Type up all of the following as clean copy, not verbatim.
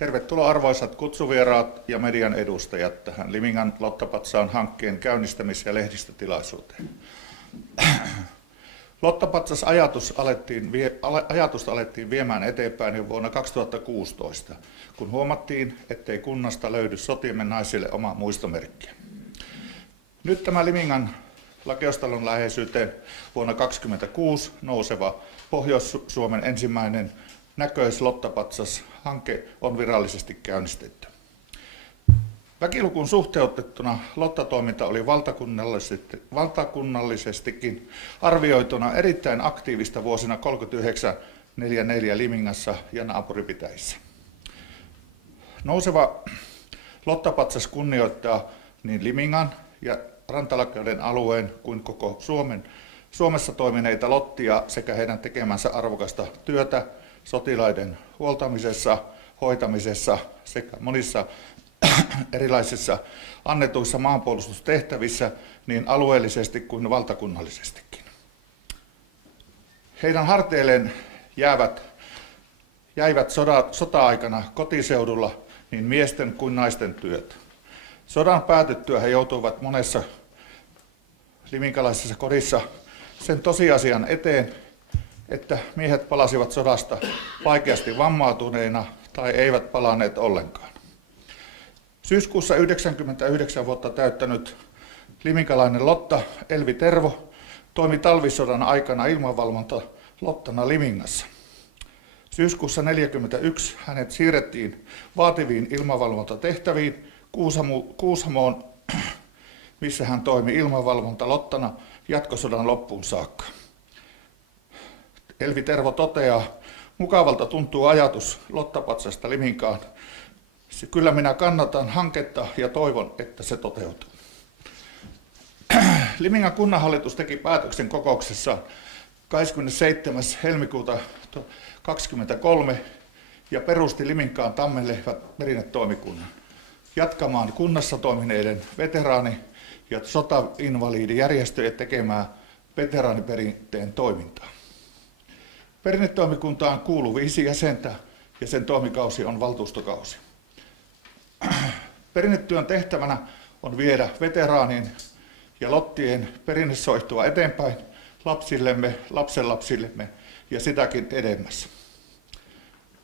Tervetuloa arvoisat kutsuvieraat ja median edustajat tähän Limingan Lottapatsaan hankkeen käynnistämis- ja lehdistötilaisuuteen. Lottapatsas ajatusta alettiin viemään eteenpäin jo vuonna 2016, kun huomattiin, ettei kunnasta löydy sotiemme naisille oma muistomerkki. Nyt tämä Limingan Lakeustalon läheisyyteen vuonna 2026 nouseva Pohjois-Suomen ensimmäinen näköis-Lottapatsas-hanke on virallisesti käynnistetty. Väkilukuun suhteutettuna lottatoiminta oli valtakunnallisestikin arvioituna erittäin aktiivista vuosina 39-44 Limingassa ja naapuripitäjissä. Nouseva Lottapatsas kunnioittaa niin Limingan ja Rantalakeuden alueen kuin koko Suomessa toimineita lottia sekä heidän tekemänsä arvokasta työtä sotilaiden huoltamisessa, hoitamisessa sekä monissa erilaisissa annetuissa maanpuolustustehtävissä niin alueellisesti kuin valtakunnallisestikin. Heidän harteilleen jäivät sota-aikana kotiseudulla niin miesten kuin naisten työt. Sodan päätyttyä he joutuivat monessa liminkalaisessa kodissa sen tosiasian eteen, että miehet palasivat sodasta vaikeasti vammautuneina tai eivät palanneet ollenkaan. Syyskuussa 99 vuotta täyttänyt liminkalainen Lotta Elvi Tervo toimi talvisodan aikana ilmavalvontalottana Limingassa. Syyskuussa 1941 hänet siirrettiin vaativiin ilmavalvontatehtäviin Kuusamoon, missä hän toimi ilmavalvontalottana jatkosodan loppuun saakka. Elvi Tervo toteaa, mukavalta tuntuu ajatus Lottapatsasta Liminkaan. Kyllä minä kannatan hanketta ja toivon, että se toteutuu. Limingan kunnanhallitus teki päätöksen kokouksessa 27. helmikuuta 2023 ja perusti Liminkaan Tammenlehvän perinnetoimikunnan jatkamaan kunnassa toimineiden veteraani- ja sotainvalidijärjestöjen tekemää veteraaniperinteen toimintaa. Perinnetoimikuntaan kuuluu 5 jäsentä ja sen toimikausi on valtuustokausi. Perinnetyön tehtävänä on viedä veteraanien ja lottien perinnesoihtua eteenpäin lapsillemme, lapsenlapsillemme ja sitäkin edemmäs.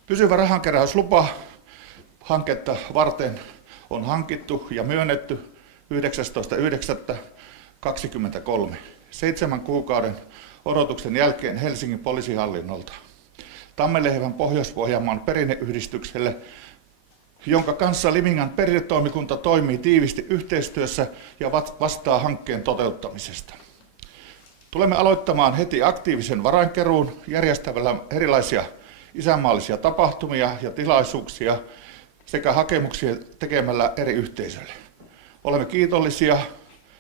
Pysyvä rahankeräyslupa hanketta varten on hankittu ja myönnetty 19.9.23, 7 kuukauden odotuksen jälkeen Helsingin poliisihallinnolta Tammenlehvän Pohjois-Pohjanmaan perinneyhdistykselle, jonka kanssa Limingan perinnetoimikunta toimii tiivisti yhteistyössä ja vastaa hankkeen toteuttamisesta. Tulemme aloittamaan heti aktiivisen varainkeruun järjestämällä erilaisia isänmaallisia tapahtumia ja tilaisuuksia sekä hakemuksia tekemällä eri yhteisöille. Olemme kiitollisia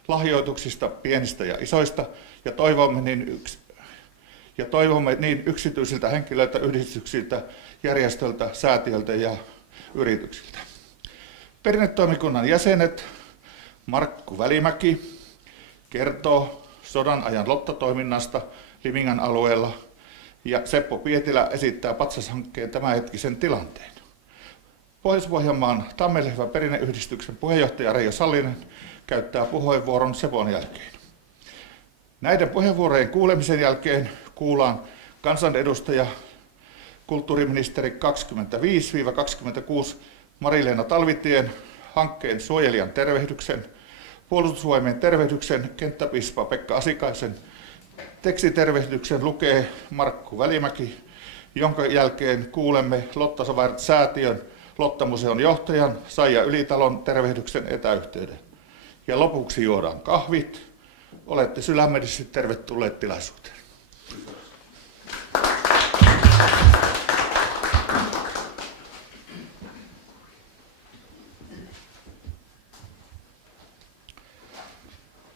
lahjoituksista pienistä ja isoista ja toivomme niin yksityisiltä henkilöiltä, yhdistyksiltä, järjestöiltä, säätiöiltä ja yrityksiltä. Perinnetoimikunnan jäsenet Markku Välimäki kertoo sodan ajan lottatoiminnasta Limingan alueella ja Seppo Pietilä esittää patsashankkeen tämänhetkisen tilanteen. Pohjois-Pohjanmaan Tammenlehvän perinneyhdistyksen puheenjohtaja Reijo Sallinen käyttää puheenvuoron Sepon jälkeen. Näiden puheenvuorojen kuulemisen jälkeen kuullaan kansanedustaja kulttuuriministeri 25-26 Mari-Leena Talvitien hankkeen suojelijan tervehdyksen, puolustusvoimien tervehdyksen kenttäpiispa Pekka Asikaisen tekstitervehdyksen lukee Markku Välimäki, jonka jälkeen kuulemme Lotta-säätiön Lottamuseon johtajan Saija Ylitalon tervehdyksen etäyhteyden. Ja lopuksi juodaan kahvit. Olette sydämellisesti tervetulleet tilaisuuteen.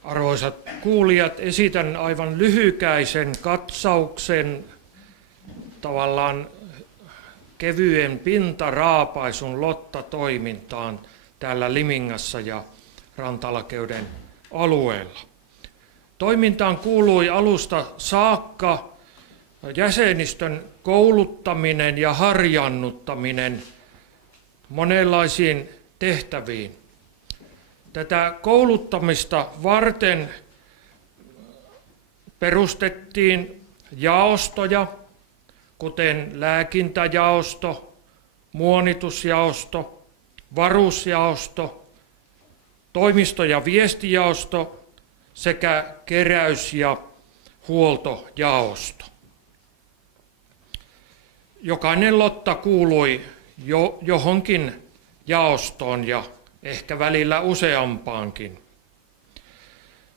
Arvoisat kuulijat, esitän aivan lyhykäisen katsauksen tavallaan kevyen pintaraapaisun lottatoimintaan täällä Limingassa ja Rantalakeuden alueella. Toimintaan kuului alusta saakka jäsenistön kouluttaminen ja harjaannuttaminen monenlaisiin tehtäviin. Tätä kouluttamista varten perustettiin jaostoja, kuten lääkintäjaosto, muonitusjaosto, varusjaosto, toimisto- ja viestijaosto sekä keräys- ja huoltojaosto. Jokainen lotta kuului johonkin jaostoon ja ehkä välillä useampaankin.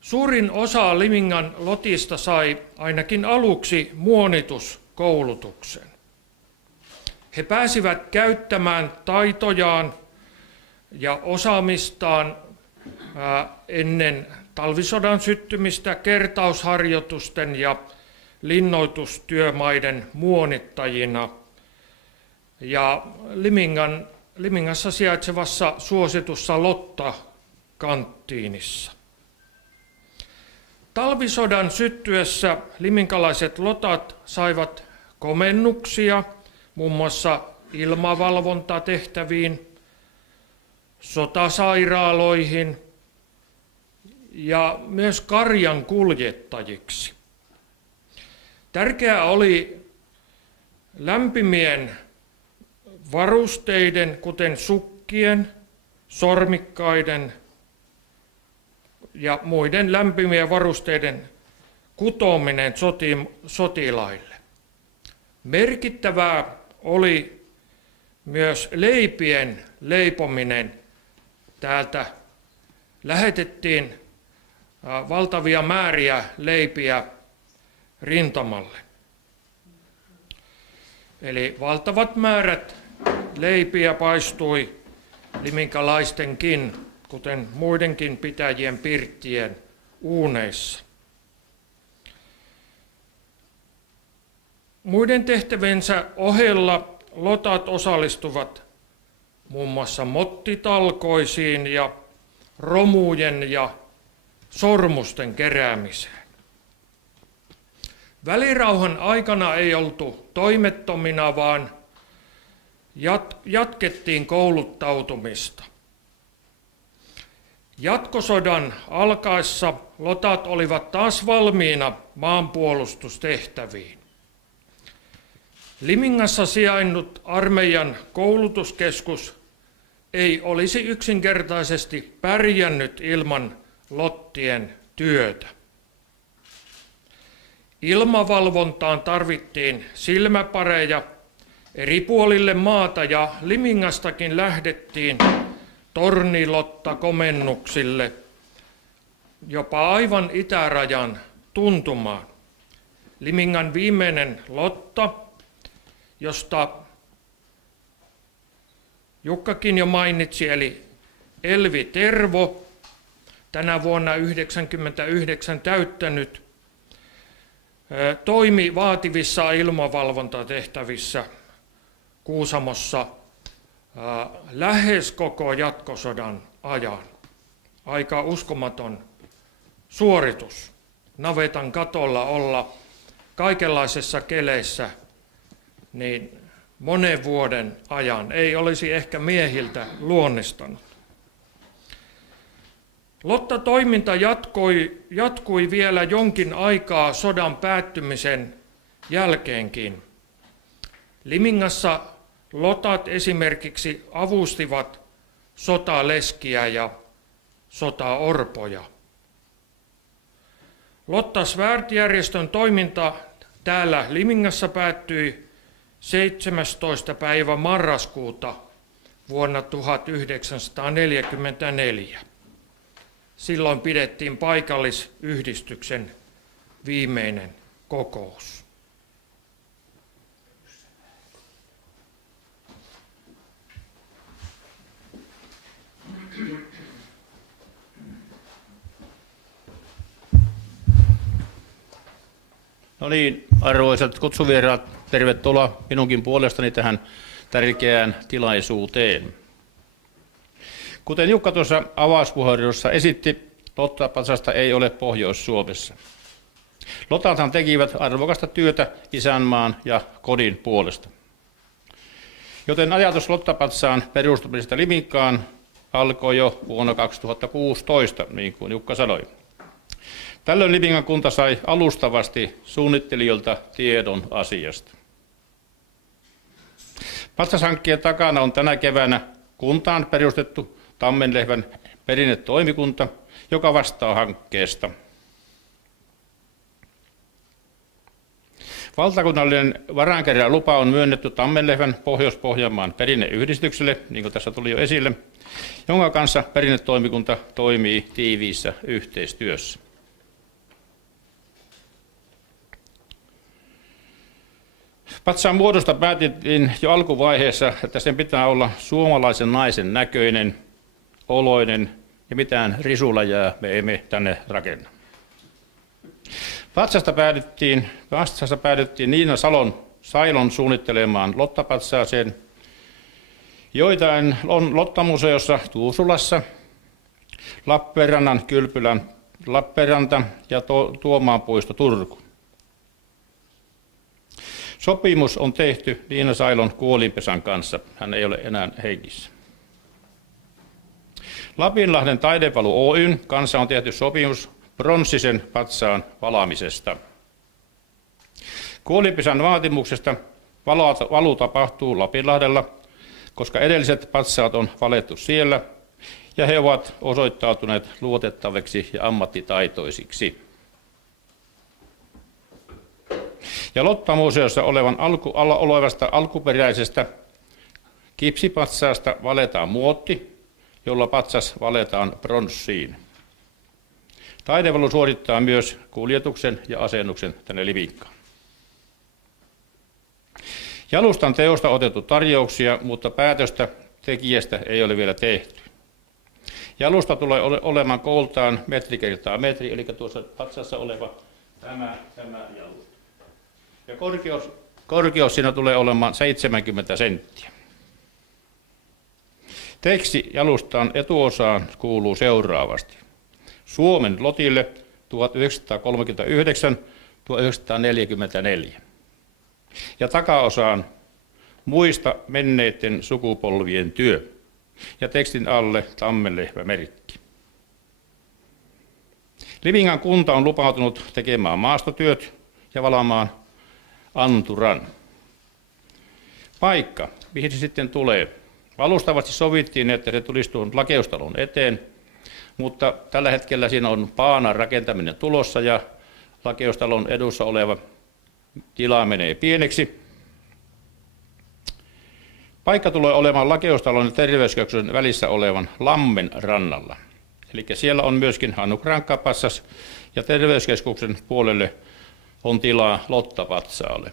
Suurin osa Limingan lotista sai ainakin aluksi muonituskoulutuksen. He pääsivät käyttämään taitojaan ja osaamistaan ennen talvisodan syttymistä kertausharjoitusten ja linnoitustyömaiden muonittajina ja Limingassa sijaitsevassa suositussa Lotta-kanttiinissa. Talvisodan syttyessä liminkalaiset lotat saivat komennuksia muun muassa ilmavalvontatehtäviin, sotasairaaloihin ja myös karjan kuljettajiksi. Tärkeää oli lämpimien varusteiden, kuten sukkien, sormikkaiden ja muiden lämpimien varusteiden kutominen sotilaille. Merkittävää oli myös leipien leipominen. Täältä lähetettiin valtavia määriä leipiä rintamalle. Eli valtavat määrät leipiä paistui liminkalaistenkin, kuten muidenkin pitäjien pirttien uuneissa. Muiden tehtävänsä ohella lotat osallistuvat muun muassa mottitalkoisiin ja romujen ja sormusten keräämiseen. Välirauhan aikana ei oltu toimettomina, vaan jatkettiin kouluttautumista. Jatkosodan alkaessa lotat olivat taas valmiina maanpuolustustehtäviin. Limingassa sijainnut armeijan koulutuskeskus ei olisi yksinkertaisesti pärjännyt ilman lottien työtä. Ilmavalvontaan tarvittiin silmäpareja eri puolille maata ja Limingastakin lähdettiin tornilotta-komennuksille jopa aivan itärajan tuntumaan. Limingan viimeinen lotta, josta Jukkakin jo mainitsi, eli Elvi Tervo, tänä vuonna 99 täyttänyt, toimi vaativissa ilmavalvontatehtävissä Kuusamossa lähes koko jatkosodan ajan. Aika uskomaton suoritus. Navetan katolla olla kaikenlaisissa keleissä niin monen vuoden ajan. Ei olisi ehkä miehiltä luonnistanut. Lotta-toiminta jatkui vielä jonkin aikaa sodan päättymisen jälkeenkin. Limingassa lotat esimerkiksi avustivat sotaleskiä ja sotaorpoja. Lotta Svärd-järjestön toiminta täällä Limingassa päättyi 17. päivä marraskuuta vuonna 1944. Silloin pidettiin paikallisyhdistyksen viimeinen kokous. No niin, arvoisat kutsuvieraat, tervetuloa minunkin puolestani tähän tärkeään tilaisuuteen. Kuten Jukka tuossa avauspuheenvuorossa esitti, Lotta-patsasta ei ole Pohjois-Suomessa. Lotathan tekivät arvokasta työtä isänmaan ja kodin puolesta. Joten ajatus Lottapatsaan perustamisesta Liminkaan alkoi jo vuonna 2016, niin kuin Jukka sanoi. Tällöin Limingan kunta sai alustavasti suunnittelijoilta tiedon asiasta. Patsashankkeen takana on tänä keväänä kuntaan perustettu Tammenlehvän perinnetoimikunta, joka vastaa hankkeesta. Valtakunnallinen varainkeräyslupa on myönnetty Tammenlehvän Pohjois-Pohjanmaan perinneyhdistykselle, niin kuin tässä tuli jo esille, jonka kanssa perinnetoimikunta toimii tiiviissä yhteistyössä. Patsaan muodosta päätettiin jo alkuvaiheessa, että sen pitää olla suomalaisen naisen näköinen, oloinen ja mitään risulajaa me emme tänne rakenna. Patsasta päädyttiin Niina Sailon suunnittelemaan Lottapatsaaseen. Joitain on Lottamuseossa Tuusulassa, Lappeenrannan kylpylän Lappeenranta ja Tuomaanpuisto Turku. Sopimus on tehty Niina Sailon kuolinpesän kanssa. Hän ei ole enää hengissä. Lapinlahden Taidevalu Oyn kanssa on tehty sopimus pronssisen patsaan valaamisesta. Kuolinpesän vaatimuksesta valu tapahtuu Lapinlahdella, koska edelliset patsaat on valettu siellä ja he ovat osoittautuneet luotettaviksi ja ammattitaitoisiksi. Ja Lottamuseossa olevasta alkuperäisestä kipsipatsaasta valetaan muotti, jolla patsas valetaan pronssiin. Taidevalu suorittaa myös kuljetuksen ja asennuksen tänne Liminkaan. Jalustan teosta on otettu tarjouksia, mutta päätöstä tekijästä ei ole vielä tehty. Jalusta tulee olemaan kooltaan metri kertaa metri, eli tuossa patsassa oleva tämä jalusta. Ja korkeus siinä tulee olemaan 70 senttiä. Teksti jalustan etuosaan kuuluu seuraavasti. Suomen lotille 1939-1944. Ja takaosaan muista menneiden sukupolvien työ. Ja tekstin alle Tammenlehvä-merkki. Limingan kunta on lupautunut tekemään maastotyöt ja valaamaan anturan. Paikka, mihin se sitten tulee. Alustavasti sovittiin, että se tulisi tuon Lakeustalon eteen, mutta tällä hetkellä siinä on paanan rakentaminen tulossa ja Lakeustalon edussa oleva tila menee pieneksi. Paikka tulee olemaan Lakeustalon ja terveyskeskuksen välissä olevan Lammen rannalla. Eli siellä on myöskin Hannu-Krankka-patsas ja terveyskeskuksen puolelle on tilaa Lottapatsaalle.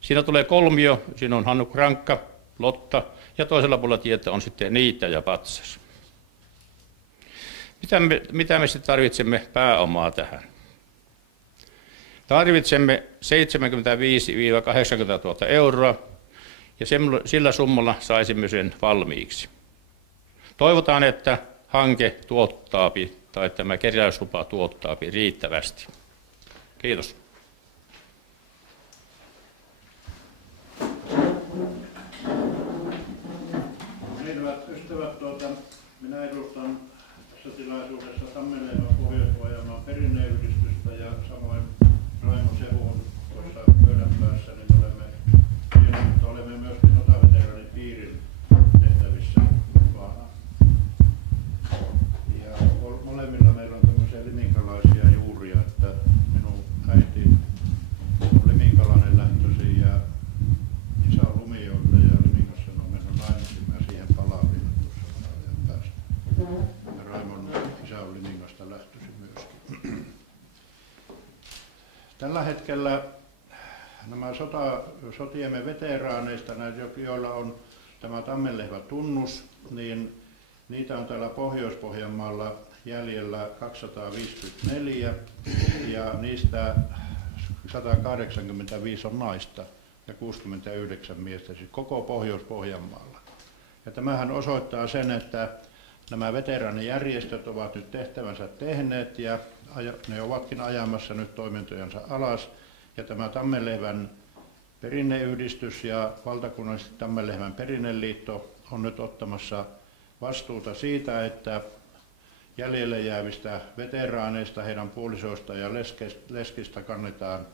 Siinä tulee kolmio, siinä on Hannu-Krankka, Lotta ja toisella puolella tietä on sitten Niitä ja patsas. Mitä me sitten tarvitsemme pääomaa tähän? Tarvitsemme 75 000–80 000 euroa ja sillä summalla saisimme sen valmiiksi. Toivotaan, että hanke tuottaapi tai tämä keräyslupa tuottaapi riittävästi. Kiitos. Hyvät ystävät, minä edustan tässä tilaisuudessa Tammenlehvän Pohjois-Pohjanmaan perinneyhdistystä ja samoin Raimo Sehun tuossa pöydän päässä, niin olemme myöskin sotaveteraanin piirin tehtävissä mukana. Ja molemmilla meillä on tämmöisiä liminkalaisia juuria, että minun äiti on liminkalainen lähtöisin ja isä on Lumijoelta ja Limingassa on mennyt naimisiin. Mä siihen palaan vielä tuossa ajan päästä. Ja Raimon isä on Limingasta lähtöisin myöskin. Tällä hetkellä nämä sotiemme veteraaneista, joilla on tämä Tammenlehvä-tunnus, niin niitä on täällä Pohjois-Pohjanmaalla jäljellä 254 ja niistä 185 on naista ja 69 miestä, siis koko Pohjois-Pohjanmaalla. Ja tämähän osoittaa sen, että nämä veteraanijärjestöt ovat nyt tehtävänsä tehneet ja ne ovatkin ajamassa nyt toimintojansa alas. Ja tämä Tammenlehvän Perinneyhdistys ja valtakunnallisesti Tammenlehmän perinneliitto on nyt ottamassa vastuuta siitä, että jäljelle jäävistä veteraaneista, heidän puolisoista ja leskistä kannetaan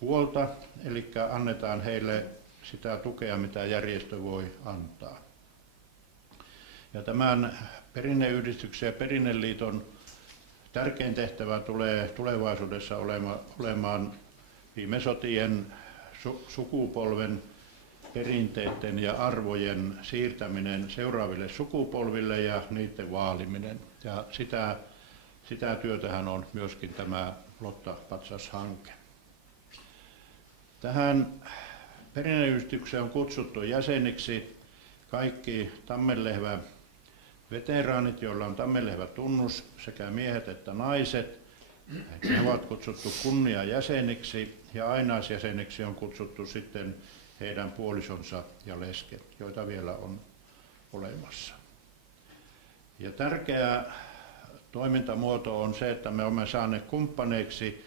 huolta, eli annetaan heille sitä tukea, mitä järjestö voi antaa. Ja tämän perinneyhdistyksen ja perinneliiton tärkein tehtävä tulee tulevaisuudessa olemaan viime sotien sukupolven perinteiden ja arvojen siirtäminen seuraaville sukupolville ja niiden vaaliminen. Ja sitä työtähän on myöskin tämä Lotta Patsas-hanke. Tähän perinneyhdistykseen on kutsuttu jäseniksi kaikki Tammenlehvän veteraanit, joilla on Tammenlehvä-tunnus, sekä miehet että naiset. Ne ovat kutsuttu kunniajäseniksi ja ainaisjäseniksi on kutsuttu sitten heidän puolisonsa ja lesket, joita vielä on olemassa. Ja tärkeä toimintamuoto on se, että me olemme saaneet kumppaneiksi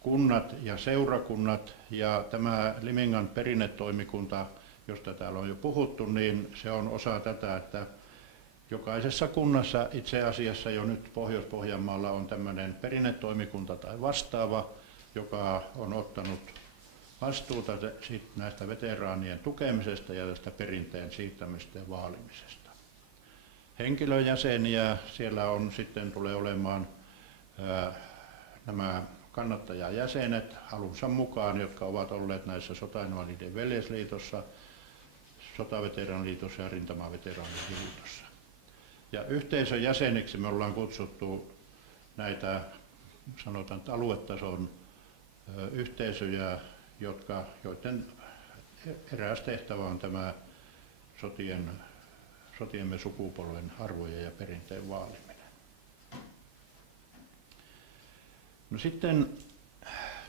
kunnat ja seurakunnat, ja tämä Limingan perinnetoimikunta, josta täällä on jo puhuttu, niin se on osa tätä, että jokaisessa kunnassa itse asiassa jo nyt Pohjois-Pohjanmaalla on tämmöinen perinnetoimikunta tai vastaava, joka on ottanut vastuuta näistä veteraanien tukemisesta ja tästä perinteen siirtämisestä ja vaalimisesta. Henkilöjäseniä siellä on sitten tulee olemaan nämä kannattajajäsenet alunsa mukaan, jotka ovat olleet näissä Sotainvalidien veljesliitossa, Sotaveteraaniliitossa ja Rintamaveteraaniliitossa. Ja yhteisön jäseniksi me ollaan kutsuttu näitä, sanotaan, aluetason yhteisöjä, joiden eräs tehtävä on tämä sotiemme sukupolven arvojen ja perinteen vaaliminen. No sitten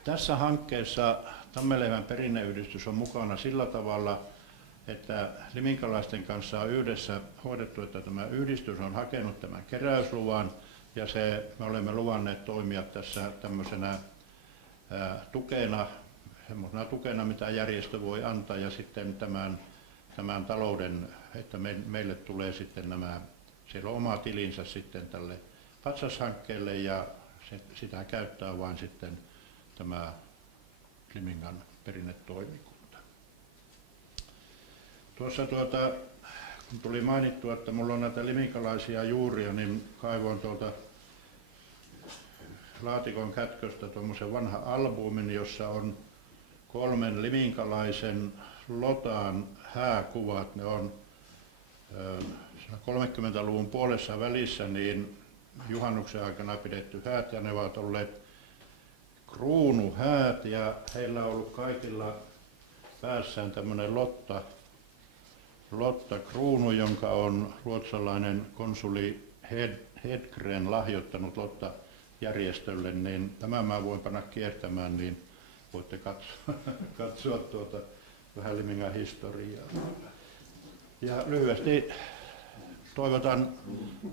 tässä hankkeessa Tammenlehmän perinneyhdistys on mukana sillä tavalla, että liminkalaisten kanssa on yhdessä hoidettu, että tämä yhdistys on hakenut tämän keräysluvan ja me olemme luvanneet toimia tässä tämmöisenä tukena, semmoisena tukena, mitä järjestö voi antaa, ja sitten tämän talouden, että meille tulee sitten siellä on oma tilinsä sitten tälle patsashankkeelle, ja sitä käyttää vain sitten tämä Limingan perinnetoimikunta. Tuossa kun tuli mainittua, että minulla on näitä liminkalaisia juuria, niin kaivoin tuolta laatikon kätköstä tuommoisen vanhan albumin, jossa on 3 liminkalaisen lotaan hääkuvat. Ne on 30-luvun puolessa välissä niin juhannuksen aikana pidetty häät, ja ne ovat olleet kruunuhäät, ja heillä on ollut kaikilla päässään tämmöinen Lotta kruunu, jonka on ruotsalainen konsuli Hedgren lahjoittanut Lotta-järjestölle, niin tämä mä voin panna kiertämään, niin voitte katsoa vähän Limingan historiaa. Ja lyhyesti toivotan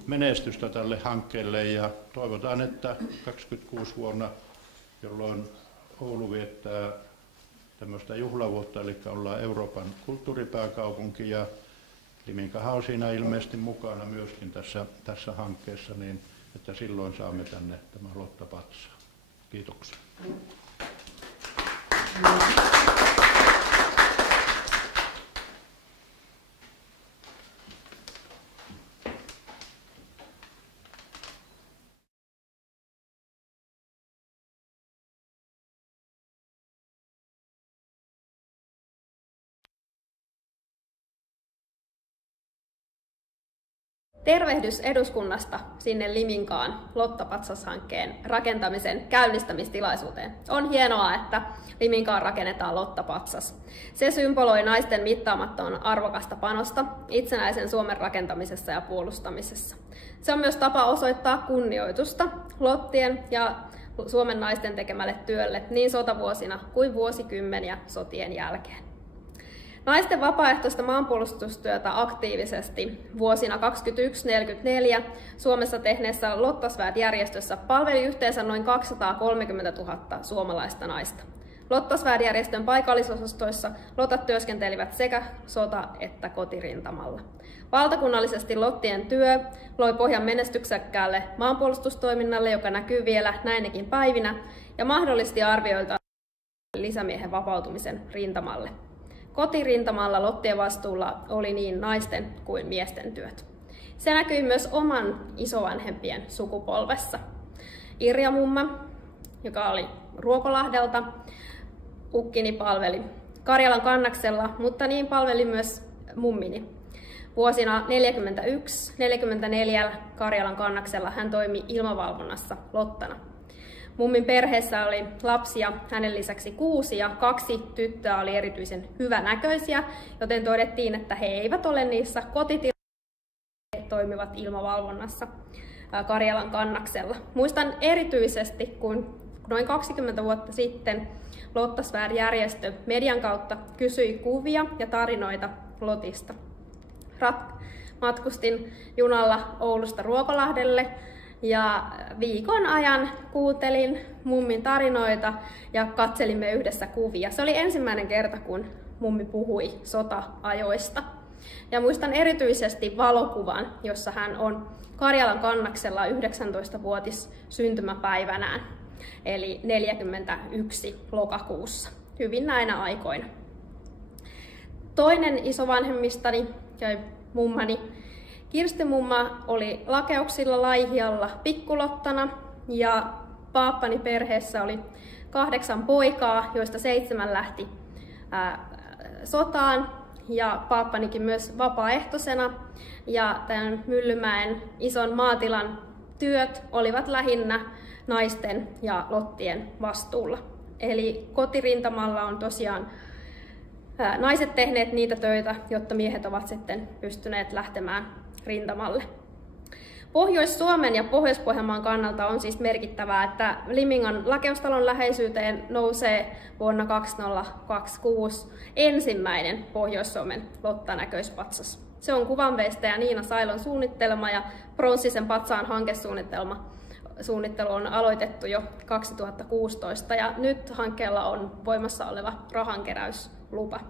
menestystä tälle hankkeelle, ja toivotaan, että 26 vuonna, jolloin Oulu viettää tämmöistä juhlavuotta, eli ollaan Euroopan kulttuuripääkaupunki, ja Liminkahan on siinä ilmeisesti mukana myöskin tässä hankkeessa, niin että silloin saamme tänne tämän Lotta Patsaan. Kiitoksia. Tervehdys eduskunnasta sinne Liminkaan Lotta Patsas-hankkeen rakentamisen käynnistämistilaisuuteen. On hienoa, että Liminkaan rakennetaan Lotta Patsas. Se symboloi naisten mittaamattoman arvokasta panosta itsenäisen Suomen rakentamisessa ja puolustamisessa. Se on myös tapa osoittaa kunnioitusta Lottien ja Suomen naisten tekemälle työlle niin sotavuosina kuin vuosikymmeniä sotien jälkeen. Naisten vapaaehtoista maanpuolustustyötä aktiivisesti vuosina 1921–1944 Suomessa tehneessä Lottasväet-järjestössä palveli yhteensä noin 230 000 suomalaista naista. Lottasvärjärjestön paikallisosastoissa lotat työskentelivät sekä sota- että kotirintamalla. Valtakunnallisesti lottien työ loi pohjan menestyksekkäälle maanpuolustustoiminnalle, joka näkyy vielä näinäkin päivinä, ja mahdollisti arvioilta lisämiehen vapautumisen rintamalle. Kotirintamalla lottien vastuulla oli niin naisten kuin miesten työt. Se näkyi myös oman isovanhempien sukupolvessa. Irja mumma, joka oli Ruokolahdelta, ukkini palveli Karjalan kannaksella, mutta niin palveli myös mummini. Vuosina 1941-1944 Karjalan kannaksella hän toimi ilmavalvonnassa lottana. Mummin perheessä oli lapsia hänen lisäksi 6 ja 2 tyttöä oli erityisen hyvänäköisiä, joten todettiin, että he eivät ole niissä kotitiloissa, toimivat ilmavalvonnassa Karjalan kannaksella. Muistan erityisesti, kun noin 20 vuotta sitten Lottasvärjärjestö median kautta kysyi kuvia ja tarinoita lotista. Matkustin junalla Oulusta Ruokolahdelle ja viikon ajan kuuntelin mummin tarinoita ja katselimme yhdessä kuvia. Se oli ensimmäinen kerta, kun mummi puhui sota-ajoista. Ja muistan erityisesti valokuvan, jossa hän on Karjalan kannaksella 19-vuotis syntymäpäivänään, eli 41 lokakuussa, hyvin näinä aikoina. Toinen isovanhemmistani ja mummani Kirsti mumma oli Lakeuksilla Laihialla pikkulottana ja paappani perheessä oli 8 poikaa, joista 7 lähti sotaan ja paappanikin myös vapaaehtoisena. Ja tämän Myllymäen ison maatilan työt olivat lähinnä naisten ja lottien vastuulla. Eli kotirintamalla on tosiaan naiset tehneet niitä töitä, jotta miehet ovat sitten pystyneet lähtemään rintamalle. Pohjois-Suomen ja Pohjois-Pohjanmaan kannalta on siis merkittävää, että Limingan lakeustalon läheisyyteen nousee vuonna 2026 ensimmäinen Pohjois-Suomen lottanäköispatsas. Se on kuvanveistäjä Niina Sailon suunnittelema ja pronssisen patsaan hankesuunnittelu on aloitettu jo 2016 ja nyt hankkeella on voimassa oleva rahankeräyslupa.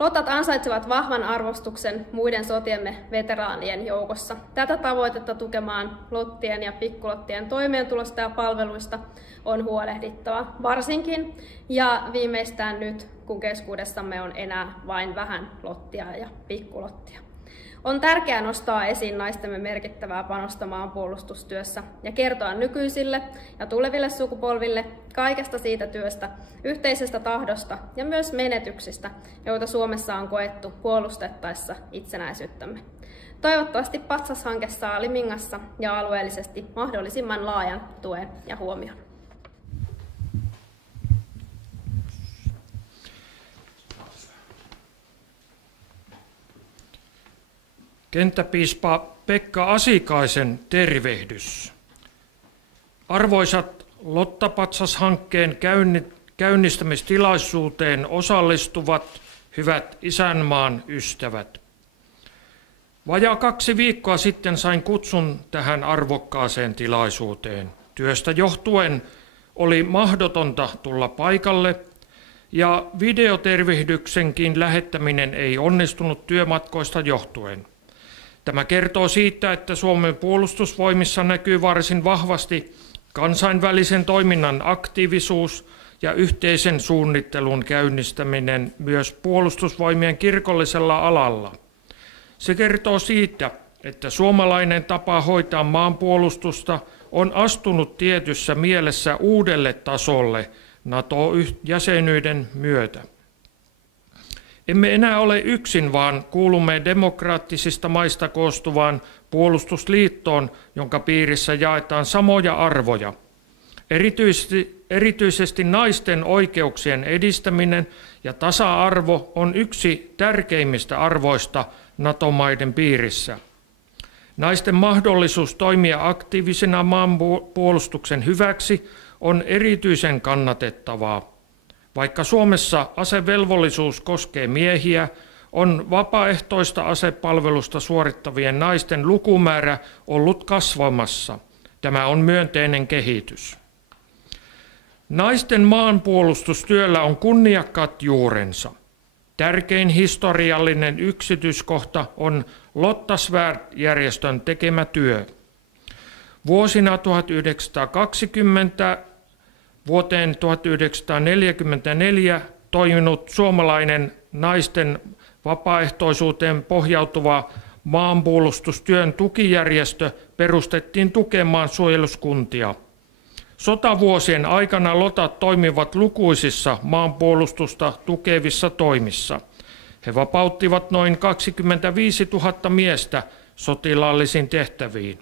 Lotat ansaitsevat vahvan arvostuksen muiden sotiemme veteraanien joukossa. Tätä tavoitetta tukemaan lottien ja pikkulottien toimeentulosta ja palveluista on huolehdittava varsinkin ja viimeistään nyt, kun keskuudessamme on enää vain vähän lottia ja pikkulottia. On tärkeää nostaa esiin naistemme merkittävää panosta maanpuolustustyössä ja kertoa nykyisille ja tuleville sukupolville kaikesta siitä työstä, yhteisestä tahdosta ja myös menetyksistä, joita Suomessa on koettu puolustettaessa itsenäisyyttämme. Toivottavasti patsashanke saa Limingassa ja alueellisesti mahdollisimman laajan tuen ja huomion. Kenttäpiispa Pekka Asikaisen tervehdys. Arvoisat Lottapatsas-hankkeen käynnistämistilaisuuteen osallistuvat hyvät isänmaan ystävät. Vajaa 2 viikkoa sitten sain kutsun tähän arvokkaaseen tilaisuuteen. Työstä johtuen oli mahdotonta tulla paikalle ja videotervehdyksenkin lähettäminen ei onnistunut työmatkoista johtuen. Tämä kertoo siitä, että Suomen puolustusvoimissa näkyy varsin vahvasti kansainvälisen toiminnan aktiivisuus ja yhteisen suunnittelun käynnistäminen myös puolustusvoimien kirkollisella alalla. Se kertoo siitä, että suomalainen tapa hoitaa maanpuolustusta on astunut tietyssä mielessä uudelle tasolle NATO-jäsenyyden myötä. Emme enää ole yksin, vaan kuulumme demokraattisista maista koostuvaan puolustusliittoon, jonka piirissä jaetaan samoja arvoja. Erityisesti naisten oikeuksien edistäminen ja tasa-arvo on yksi tärkeimmistä arvoista NATO-maiden piirissä. Naisten mahdollisuus toimia aktiivisena maanpuolustuksen hyväksi on erityisen kannatettavaa. Vaikka Suomessa asevelvollisuus koskee miehiä, on vapaaehtoista asepalvelusta suorittavien naisten lukumäärä ollut kasvamassa. Tämä on myönteinen kehitys. Naisten maanpuolustustyöllä on kunniakkaat juurensa. Tärkein historiallinen yksityiskohta on Lotta Svärd-järjestön tekemä työ. Vuosina 1920 vuoteen 1944 toiminut suomalainen naisten vapaaehtoisuuteen pohjautuva maanpuolustustyön tukijärjestö perustettiin tukemaan suojeluskuntia. Sotavuosien aikana lotat toimivat lukuisissa maanpuolustusta tukevissa toimissa. He vapauttivat noin 25 000 miestä sotilaallisiin tehtäviin.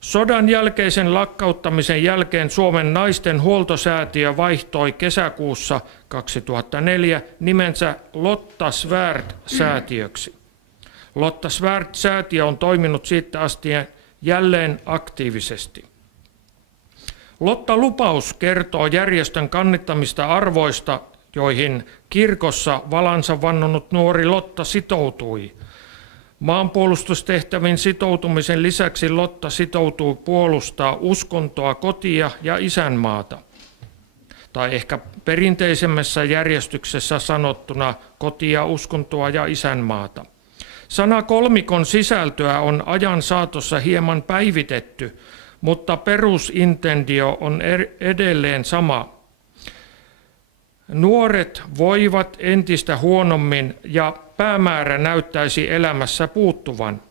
Sodan jälkeisen lakkauttamisen jälkeen Suomen naisten huoltosäätiö vaihtoi kesäkuussa 2004 nimensä Lotta Svärd-säätiöksi. Lotta Svärd-säätiö on toiminut siitä asti jälleen aktiivisesti. Lotta-lupaus kertoo järjestön kannattamista arvoista, joihin kirkossa valansa vannonut nuori Lotta sitoutui. Maanpuolustustehtäviin sitoutumisen lisäksi Lotta sitoutuu puolustaa uskontoa, kotia ja isänmaata. Tai ehkä perinteisemmässä järjestyksessä sanottuna kotia, uskontoa ja isänmaata. Sana kolmikon sisältöä on ajan saatossa hieman päivitetty, mutta perusintendio on edelleen sama. Nuoret voivat entistä huonommin ja päämäärä näyttäisi elämässä puuttuvan.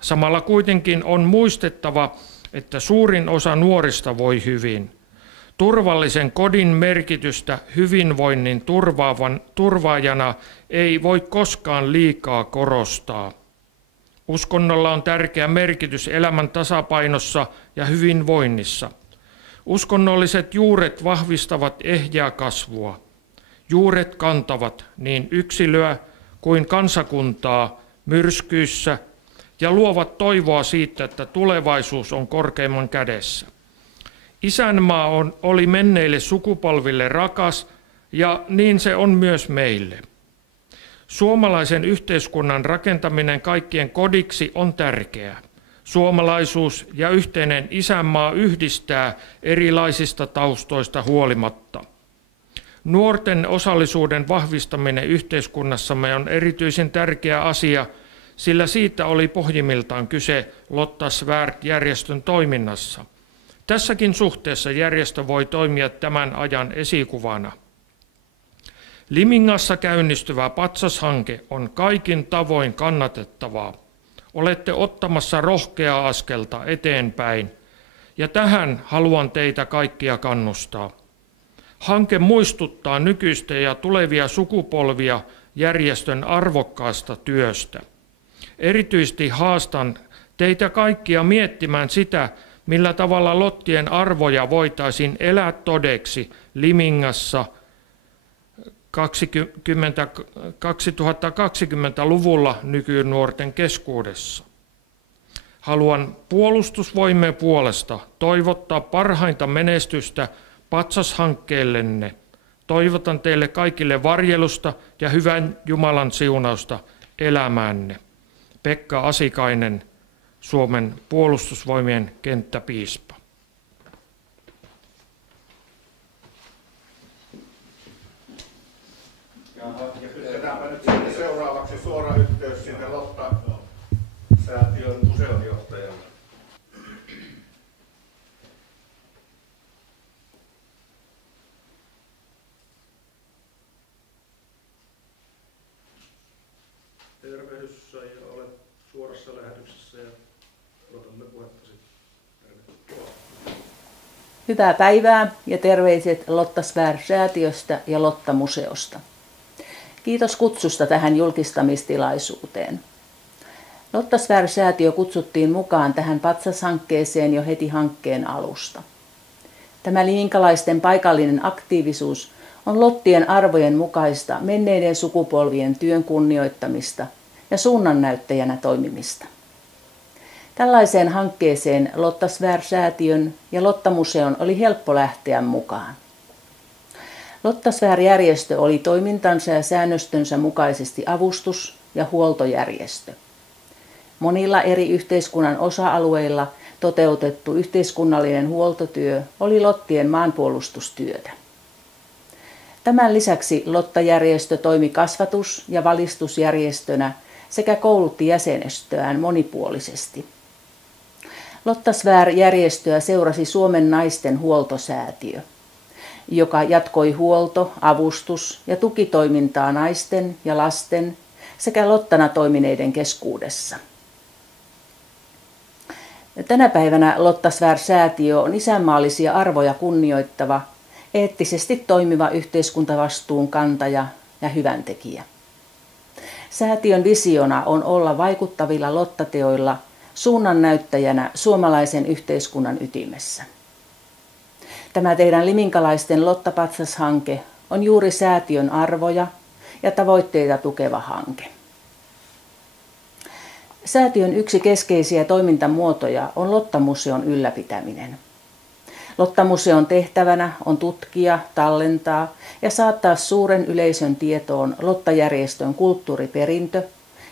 Samalla kuitenkin on muistettava, että suurin osa nuorista voi hyvin. Turvallisen kodin merkitystä hyvinvoinnin turvaajana ei voi koskaan liikaa korostaa. Uskonnolla on tärkeä merkitys elämän tasapainossa ja hyvinvoinnissa. Uskonnolliset juuret vahvistavat ehjää kasvua. Juuret kantavat niin yksilöä kuin kansakuntaa myrskyissä ja luovat toivoa siitä, että tulevaisuus on korkeimman kädessä. Isänmaa oli menneille sukupolville rakas ja niin se on myös meille. Suomalaisen yhteiskunnan rakentaminen kaikkien kodiksi on tärkeää. Suomalaisuus ja yhteinen isänmaa yhdistää erilaisista taustoista huolimatta. Nuorten osallisuuden vahvistaminen yhteiskunnassamme on erityisen tärkeä asia, sillä siitä oli pohjimmiltaan kyse Lotta Svärd-järjestön toiminnassa. Tässäkin suhteessa järjestö voi toimia tämän ajan esikuvana. Limingassa käynnistyvä patsashanke on kaikin tavoin kannatettavaa. Olette ottamassa rohkeaa askelta eteenpäin, ja tähän haluan teitä kaikkia kannustaa. Hanke muistuttaa nykyistä ja tulevia sukupolvia järjestön arvokkaasta työstä. Erityisesti haastan teitä kaikkia miettimään sitä, millä tavalla lottien arvoja voitaisiin elää todeksi Limingassa 2020-luvulla nykynuorten keskuudessa. Haluan puolustusvoimien puolesta toivottaa parhainta menestystä patsashankkeellenne. Toivotan teille kaikille varjelusta ja hyvän Jumalan siunausta elämäänne. Pekka Asikainen, Suomen puolustusvoimien kenttäpiispa. Ja pystytäänpä nyt sitten seuraavaksi suora yhteys sinne Lotta-säätiön museonjohtajalle. Tervehdys, ja olet suorassa lähetyksessä ja otamme puhetta sitten. Hyvää päivää ja terveiset Lotta Svärd-säätiöstä ja Lotta-museosta. Kiitos kutsusta tähän julkistamistilaisuuteen. Lotta Svärd-säätiö kutsuttiin mukaan tähän patsashankkeeseen jo heti hankkeen alusta. Tämä liminkalaisten paikallinen aktiivisuus on lottien arvojen mukaista menneiden sukupolvien työn kunnioittamista ja suunnannäyttäjänä toimimista. Tällaiseen hankkeeseen Lotta Svärd-säätiön ja Lotta-museon oli helppo lähteä mukaan. Lotta Svärd-järjestö oli toimintansa ja säännöstönsä mukaisesti avustus- ja huoltojärjestö. Monilla eri yhteiskunnan osa-alueilla toteutettu yhteiskunnallinen huoltotyö oli lottien maanpuolustustyötä. Tämän lisäksi Lotta-järjestö toimi kasvatus- ja valistusjärjestönä sekä koulutti jäsenestöään monipuolisesti. Lottasvär-järjestöä seurasi Suomen naisten huoltosäätiö, joka jatkoi huolto-, avustus- ja tukitoimintaa naisten ja lasten sekä lottana toimineiden keskuudessa. Tänä päivänä Lottasvär-säätiö on isänmaallisia arvoja kunnioittava, eettisesti toimiva yhteiskuntavastuun kantaja ja hyväntekijä. Säätiön visiona on olla vaikuttavilla lottateoilla suunnannäyttäjänä suomalaisen yhteiskunnan ytimessä. Tämä teidän liminkalaisten Lottapatsas-hanke on juuri säätiön arvoja ja tavoitteita tukeva hanke. Säätiön yksi keskeisiä toimintamuotoja on Lottamuseon ylläpitäminen. Lottamuseon tehtävänä on tutkia, tallentaa ja saattaa suuren yleisön tietoon Lottajärjestön kulttuuriperintö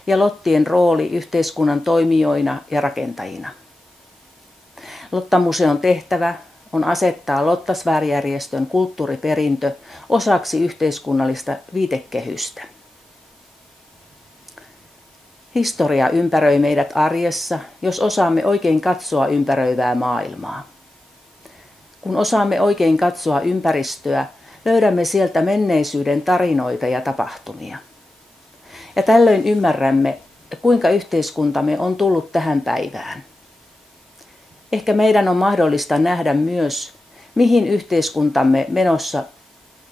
ja lottien rooli yhteiskunnan toimijoina ja rakentajina. Lottamuseon tehtävä on asettaa Lottasvär-järjestön kulttuuriperintö osaksi yhteiskunnallista viitekehystä. Historia ympäröi meidät arjessa, jos osaamme oikein katsoa ympäröivää maailmaa. Kun osaamme oikein katsoa ympäristöä, löydämme sieltä menneisyyden tarinoita ja tapahtumia. Ja tällöin ymmärrämme, kuinka yhteiskuntamme on tullut tähän päivään. Ehkä meidän on mahdollista nähdä myös, mihin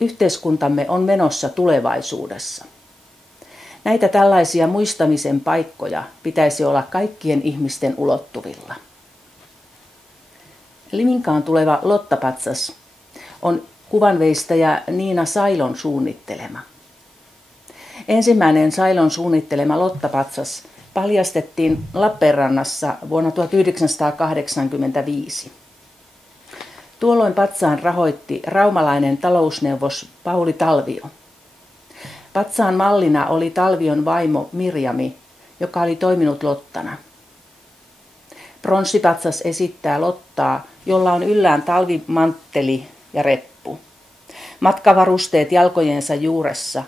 yhteiskuntamme on menossa tulevaisuudessa. Näitä tällaisia muistamisen paikkoja pitäisi olla kaikkien ihmisten ulottuvilla. Liminkaan tuleva Lottapatsas on kuvanveistäjä Niina Sailon suunnittelema. Ensimmäinen Sailon suunnittelema Lottapatsas paljastettiin Lappeenrannassa vuonna 1985. Tuolloin patsaan rahoitti raumalainen talousneuvos Pauli Talvio. Patsaan mallina oli Talvion vaimo Mirjami, joka oli toiminut lottana. Pronssipatsas esittää lottaa, jolla on yllään talvimantteli ja reppu. Matkavarusteet jalkojensa juuressa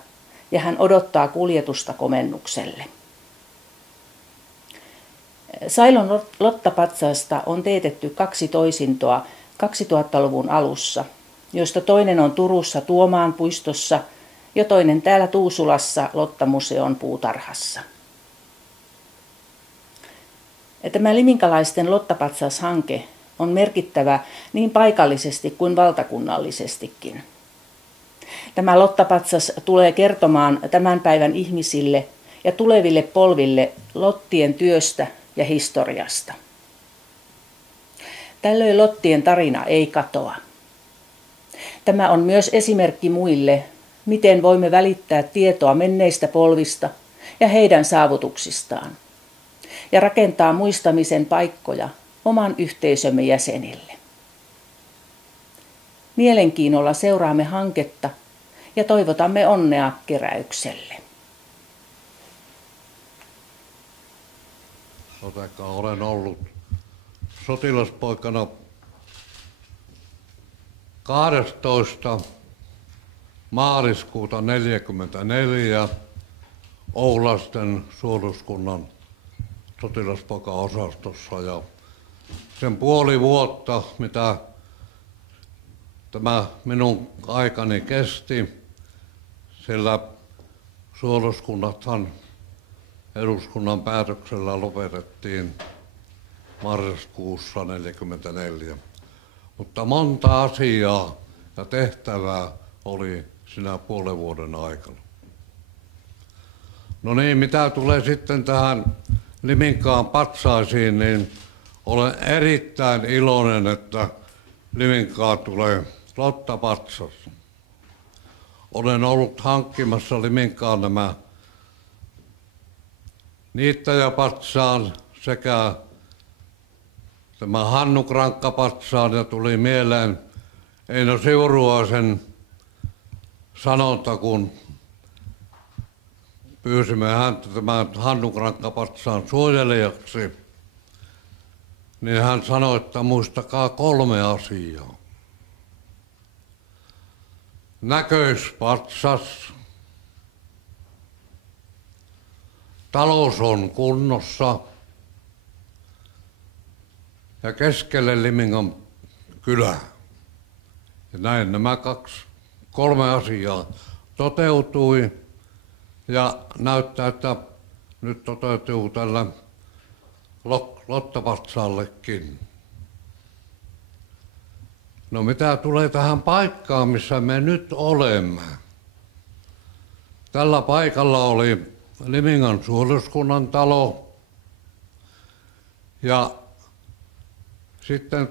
ja hän odottaa kuljetusta komennukselle. Sailon Lottapatsaasta on teetetty 2 toisintoa 2000-luvun alussa, joista toinen on Turussa Tuomaan puistossa ja toinen täällä Tuusulassa Lottamuseon puutarhassa. Tämä liminkalaisten Lottapatsas-hanke on merkittävä niin paikallisesti kuin valtakunnallisestikin. Tämä Lottapatsas tulee kertomaan tämän päivän ihmisille ja tuleville polville lottien työstä ja historiasta. Tällöin lottien tarina ei katoa. Tämä on myös esimerkki muille, miten voimme välittää tietoa menneistä polvista ja heidän saavutuksistaan ja rakentaa muistamisen paikkoja oman yhteisömme jäsenille. Mielenkiinnolla seuraamme hanketta ja toivotamme onnea keräykselle. Olen ollut sotilaspoikana 12. maaliskuuta 1944 Oulaisten suojeluskunnan sotilaspoikaosastossa ja sen puoli vuotta, mitä tämä minun aikani kesti, sillä suojeluskunnathan eduskunnan päätöksellä lopetettiin marraskuussa 1944. Mutta monta asiaa ja tehtävää oli sinä puolen vuoden aikana. No niin, mitä tulee sitten tähän Liminkaan patsaisiin, niin olen erittäin iloinen, että Liminkaan tulee Lottapatsas. Olen ollut hankkimassa Liminkaan nämä niittäjäpatsaan sekä tämä Hannukrankkapatsaan ja tuli mieleen Eino Siuruaisen sanonta, kun pyysimme häntä tämän Hannukrankkapatsaan suojelijaksi. niin hän sanoi, että muistakaa 3 asiaa. Näköispatsas, talous on kunnossa ja keskelle Limingan kylä. Ja näin nämä 3 asiaa toteutui ja näyttää, että nyt toteutuu tällä Lottapatsallekin. No mitä tulee tähän paikkaan, missä me nyt olemme. Tällä paikalla oli Limingan suojeluskunnan talo ja sitten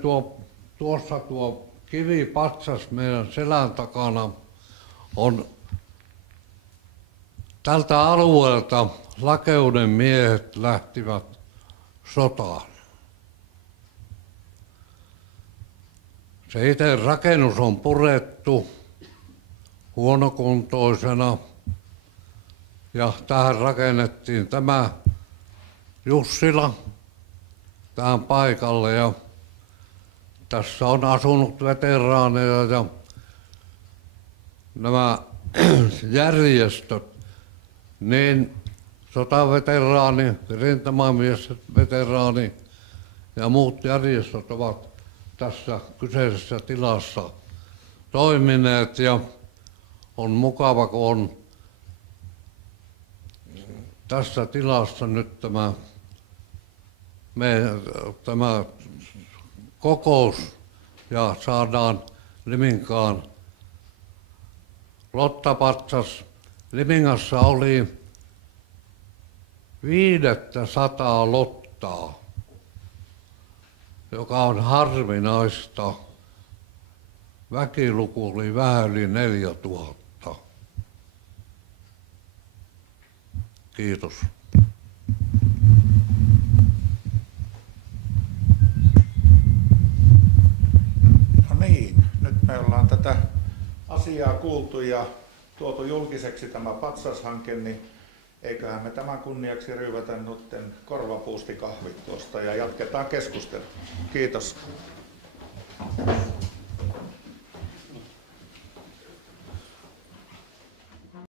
tuossa tuo kivipatsas meidän selän takana on tältä alueelta Lakeuden miehet lähtivät sotaan. Se itse rakennus on purettu huonokuntoisena ja tähän rakennettiin tämä Jussila tähän paikalle ja tässä on asunut veteraaneja ja nämä järjestöt, niin sotaveteraani, rintamamiesveteraani ja muut järjestöt ovat tässä kyseisessä tilassa toimineet ja on mukava, kun on tässä tilassa nyt tämä kokous ja saadaan Liminkaan Lottapatsas. Limingassa oli 500 lottaa, joka on harvinaista. Väkiluku oli vähän yli 4000. Kiitos. No niin, nyt me ollaan tätä asiaa kuultu ja tuotu julkiseksi tämä patsashanke, niin eiköhän me tämän kunniaksi ryyvätä nytten korvapuustikahvit tuosta ja jatketaan keskustelua. Kiitos.